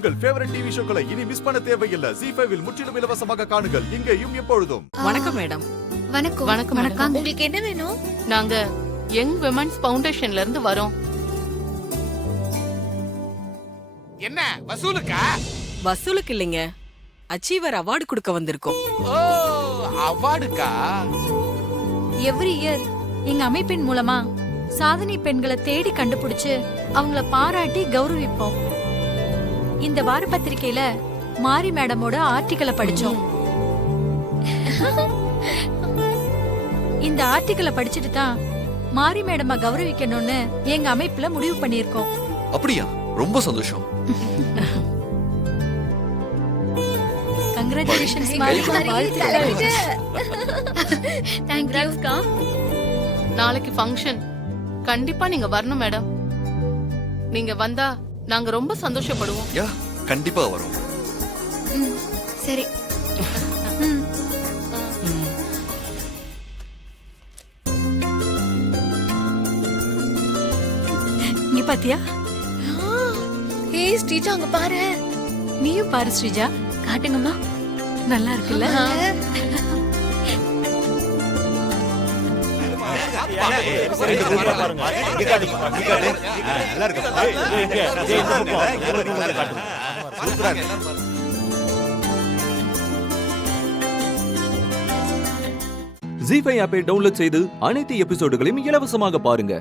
உங்கள் favourite TV ஷோக்களை இனி miss பண்ண தேவையில்லை. ZEE5 இல் முற்றிலும் இலவசமாக காணுங்கள். இங்கேயும் எப்பொழுதும். வணக்கம் மேடம். வணக்கம். வணக்கம். உங்களுக்கு என்ன வேணும்? நாங்க யங் விமன்ஸ் ஃபவுண்டேஷன்ல இருந்து வரோம். என்ன வசூலுக்கா? வசூலுக்கு இல்லைங்க, அச்சீவர் அவார்டு கொடுக்க வந்திருக்கோம். ஓ, அவார்டுக்கா? எவ்ரி இயர் எங்க அமைப்பின் மூலமா சாதனை பெண்களை தேடி கண்டுபிடிச்சு அவங்கள பாராட்டி கௌரவிப்போம். இந்த வார பத்திரிகையில மாரி மேடமோட ஆர்டிக்கலை படிச்சோம். இந்த ஆர்டிக்கலை படிச்சுட்டு தான் மாரி மேடம கௌரவிக்கணும்னு எங்க அமைப்புல முடிவு பண்ணிருக்கோம். அப்படியா? ரொம்ப சந்தோஷம். கங்க்ராச்சுலேஷன்ஸ் மாரி. Thank you. நாளைக்கு ஃபங்க்ஷன், கண்டிப்பா நீங்க வரணும் மேடம். நீங்க வந்தா நாங்க ரொம்ப சந்தோஷப்படுவோம். யா, கண்டிப்பா வரோம். சரி. நீ பாத்தியா? ஏய் ஸ்ரீஜா, அங்க பாரு. நீயும் பாரு ஸ்ரீஜா. காட்டுங்கம்மா. நல்லா இருக்குல்ல? ZEE5 ஆப்பை டவுன்லோட் செய்து அனைத்து எபிசோடுகளையும் இலவசமாக பாருங்க.